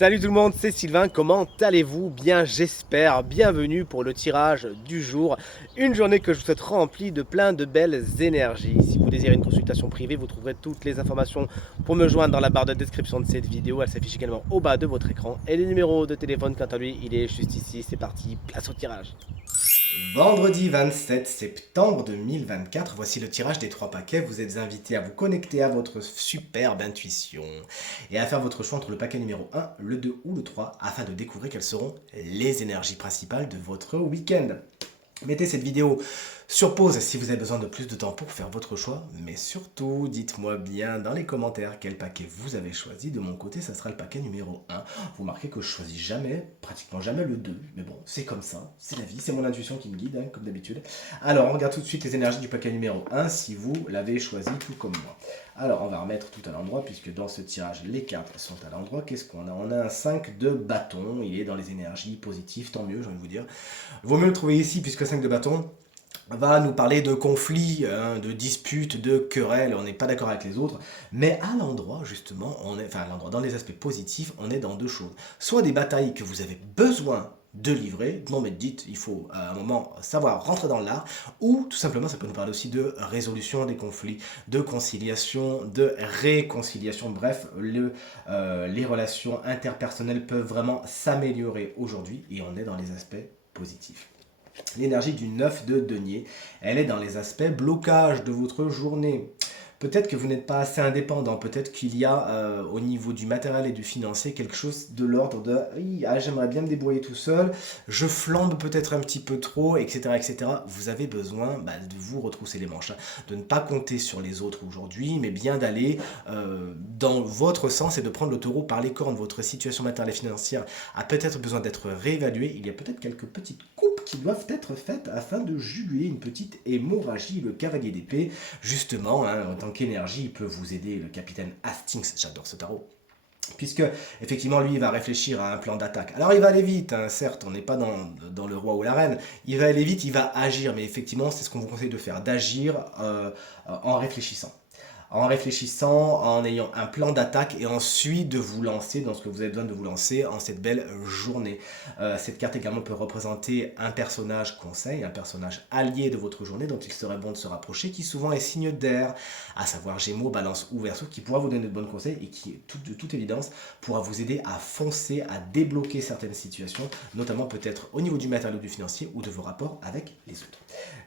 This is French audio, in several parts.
Salut tout le monde, c'est Sylvain, comment allez-vous? Bien j'espère, bienvenue pour le tirage du jour, une journée que je vous souhaite remplie de plein de belles énergies. Si vous désirez une consultation privée, vous trouverez toutes les informations pour me joindre dans la barre de description de cette vidéo, elle s'affiche également au bas de votre écran. Et le numéro de téléphone quant à lui, il est juste ici, c'est parti, place au tirage. Vendredi 27 septembre 2024, voici le tirage des 3 paquets. Vous êtes invité à vous connecter à votre superbe intuition et à faire votre choix entre le paquet numéro 1, le 2 ou le 3 afin de découvrir quelles seront les énergies principales de votre week-end. Mettez cette vidéo sur pause si vous avez besoin de plus de temps pour faire votre choix, mais surtout dites-moi bien dans les commentaires quel paquet vous avez choisi. De mon côté, ça sera le paquet numéro 1. Vous remarquez que je choisis jamais, pratiquement jamais le 2, mais bon, c'est comme ça, c'est la vie, c'est mon intuition qui me guide, hein, comme d'habitude. Alors, on regarde tout de suite les énergies du paquet numéro 1 si vous l'avez choisi tout comme moi. Alors, on va remettre tout à l'endroit, puisque dans ce tirage, les cartes sont à l'endroit. Qu'est-ce qu'on a? On a un 5 de bâton, il est dans les énergies positives, tant mieux, j'ai envie de vous dire. Vaut mieux le trouver ici, puisque 5 de bâton va nous parler de conflits, hein, de disputes, de querelles, on n'est pas d'accord avec les autres, mais à l'endroit justement, enfin à l'endroit, dans les aspects positifs, on est dans deux choses. Soit des batailles que vous avez besoin de livrer, non mais dites, il faut à un moment savoir rentrer dans l'art, ou tout simplement ça peut nous parler aussi de résolution des conflits, de conciliation, de réconciliation, bref, les relations interpersonnelles peuvent vraiment s'améliorer aujourd'hui, et on est dans les aspects positifs. L'énergie du 9 de denier, elle est dans les aspects blocage de votre journée. Peut-être que vous n'êtes pas assez indépendant, peut-être qu'il y a au niveau du matériel et du financier quelque chose de l'ordre de oui, ah, j'aimerais bien me débrouiller tout seul, je flambe peut-être un petit peu trop, etc. etc. Vous avez besoin de vous retrousser les manches, hein, de ne pas compter sur les autres aujourd'hui, mais bien d'aller dans votre sens et de prendre le taureau par les cornes. Votre situation matérielle et financière a peut-être besoin d'être réévaluée, il y a peut-être quelques petites coupes qui doivent être faites afin de juguler une petite hémorragie. Le cavalier d'épée, justement, hein, en tant qu'énergie, il peut vous aider, le capitaine Hastings, j'adore ce tarot. Puisque, effectivement, lui, il va réfléchir à un plan d'attaque. Alors, il va aller vite, hein, certes, on n'est pas dans le roi ou la reine. Il va aller vite, il va agir, mais effectivement, c'est ce qu'on vous conseille de faire, d'agir en réfléchissant. En réfléchissant, en ayant un plan d'attaque et ensuite de vous lancer dans ce que vous avez besoin de vous lancer en cette belle journée. Cette carte également peut représenter un personnage conseil, un personnage allié de votre journée dont il serait bon de se rapprocher, qui souvent est signe d'air, à savoir Gémeaux, Balance ou Verseau, qui pourra vous donner de bons conseils et qui, de toute évidence, pourra vous aider à foncer, à débloquer certaines situations, notamment peut-être au niveau du matériel ou du financier ou de vos rapports avec les autres.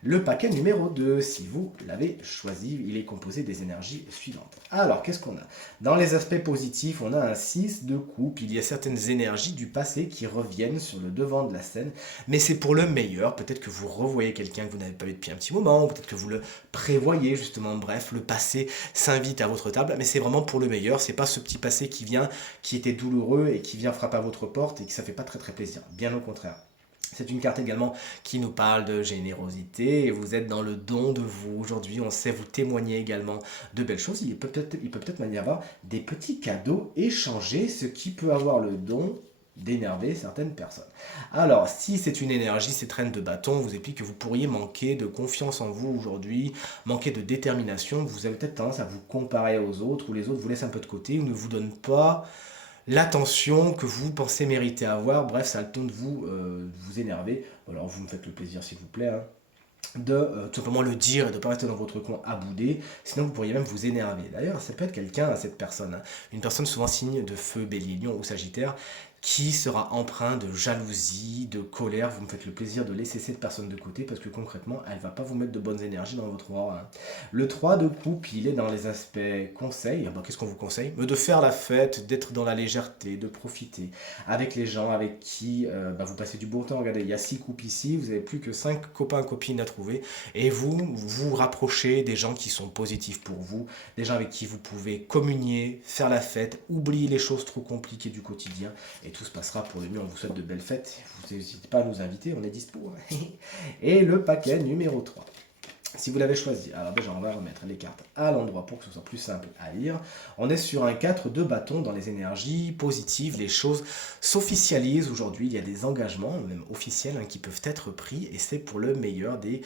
Le paquet numéro 2, si vous l'avez choisi, il est composé des énergies suivantes. Alors, qu'est-ce qu'on a? Dans les aspects positifs, on a un 6 de coupe. Il y a certaines énergies du passé qui reviennent sur le devant de la scène, mais c'est pour le meilleur. Peut-être que vous revoyez quelqu'un que vous n'avez pas vu depuis un petit moment, ou peut-être que vous le prévoyez justement. Bref, le passé s'invite à votre table, mais c'est vraiment pour le meilleur. C'est pas ce petit passé qui vient, qui était douloureux et qui vient frapper à votre porte et qui ça fait pas très très plaisir. Bien au contraire. C'est une carte également qui nous parle de générosité et vous êtes dans le don de vous. Aujourd'hui, on sait vous témoigner également de belles choses. Il peut peut-être même y avoir des petits cadeaux échangés, ce qui peut avoir le don d'énerver certaines personnes. Alors, si c'est une énergie, cette reine de bâton vous explique que vous pourriez manquer de confiance en vous aujourd'hui, manquer de détermination. Vous avez peut-être tendance à vous comparer aux autres ou les autres vous laissent un peu de côté ou ne vous donnent pas l'attention que vous pensez mériter avoir. Bref, ça a le ton de vous énerver. Alors vous me faites le plaisir s'il vous plaît, hein, de tout simplement le dire et de ne pas rester dans votre coin à bouder, sinon vous pourriez même vous énerver. D'ailleurs, ça peut être quelqu'un, cette personne, hein, une personne souvent signe de feu, bélier, lion ou sagittaire, qui sera empreint de jalousie, de colère. Vous me faites le plaisir de laisser cette personne de côté parce que concrètement, elle ne va pas vous mettre de bonnes énergies dans votre aura, hein. Le 3 de coupe, il est dans les aspects conseils. Qu'est-ce qu'on vous conseille? De faire la fête, d'être dans la légèreté, de profiter avec les gens avec qui vous passez du bon temps. Regardez, il y a 6 coupes ici, vous n'avez plus que 5 copains, copines à trouver et vous vous rapprochez des gens qui sont positifs pour vous, des gens avec qui vous pouvez communier, faire la fête, oublier les choses trop compliquées du quotidien et tout se passera pour le mieux. On vous souhaite de belles fêtes. Vous n'hésitez pas à nous inviter, on est dispo. Et le paquet numéro 3. Si vous l'avez choisi, alors déjà on va remettre les cartes à l'endroit pour que ce soit plus simple à lire. On est sur un 4 de bâton dans les énergies positives, les choses s'officialisent aujourd'hui, il y a des engagements, même officiels, qui peuvent être pris et c'est pour le meilleur des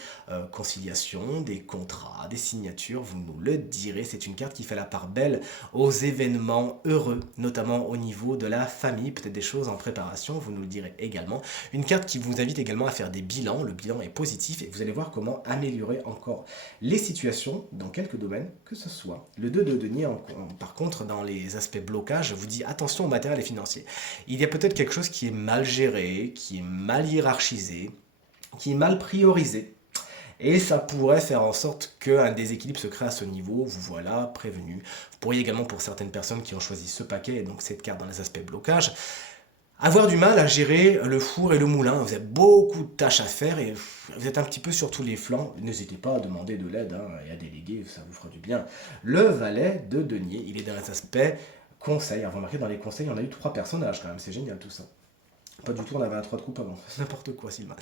conciliations, des contrats, des signatures, vous nous le direz, c'est une carte qui fait la part belle aux événements heureux, notamment au niveau de la famille, peut-être des choses en préparation, vous nous le direz également. Une carte qui vous invite également à faire des bilans, le bilan est positif et vous allez voir comment améliorer encore les situations dans quelques domaines que ce soit. Le 2 de denier, par contre, dans les aspects blocage, vous dit attention au matériel et financier. Il y a peut-être quelque chose qui est mal géré, qui est mal hiérarchisé, qui est mal priorisé. Et ça pourrait faire en sorte qu'un déséquilibre se crée à ce niveau, vous voilà prévenu. Vous pourriez également, pour certaines personnes qui ont choisi ce paquet, et donc cette carte dans les aspects blocage, avoir du mal à gérer le four et le moulin. Vous avez beaucoup de tâches à faire et vous êtes un petit peu sur tous les flancs. N'hésitez pas à demander de l'aide et à déléguer, ça vous fera du bien. Le valet de denier, il est dans les aspects conseils. Alors, vous remarquez, dans les conseils, on a eu 3 personnages quand même, c'est génial tout ça. Pas du tout, on avait un 3 de coupe avant. N'importe quoi, Sylvain.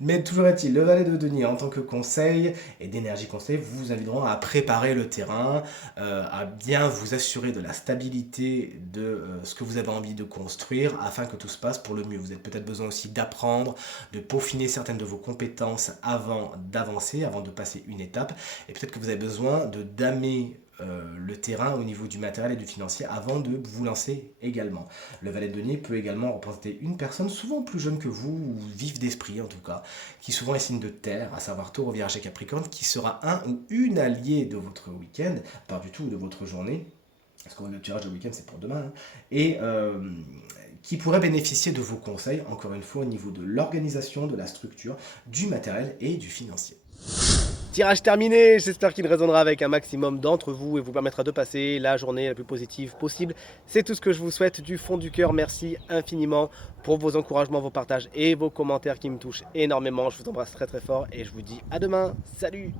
Mais toujours est-il, le valet de denier, en tant que conseil et d'énergie conseil, vous inviteront à préparer le terrain, à bien vous assurer de la stabilité de ce que vous avez envie de construire afin que tout se passe pour le mieux. Vous avez peut-être besoin aussi d'apprendre, de peaufiner certaines de vos compétences avant d'avancer, avant de passer une étape. Et peut-être que vous avez besoin de damer le terrain au niveau du matériel et du financier avant de vous lancer également. Le valet de denier peut également représenter une personne souvent plus jeune que vous, ou vive d'esprit en tout cas, qui souvent est signe de terre, à savoir Taureau, Vierge et Capricorne, qui sera un ou une alliée de votre week-end, pas du tout de votre journée, parce que le tirage de week-end c'est pour demain, et qui pourrait bénéficier de vos conseils, encore une fois au niveau de l'organisation, de la structure, du matériel et du financier. Tirage terminé, j'espère qu'il résonnera avec un maximum d'entre vous et vous permettra de passer la journée la plus positive possible. C'est tout ce que je vous souhaite du fond du cœur. Merci infiniment pour vos encouragements, vos partages et vos commentaires qui me touchent énormément. Je vous embrasse très très fort et je vous dis à demain. Salut!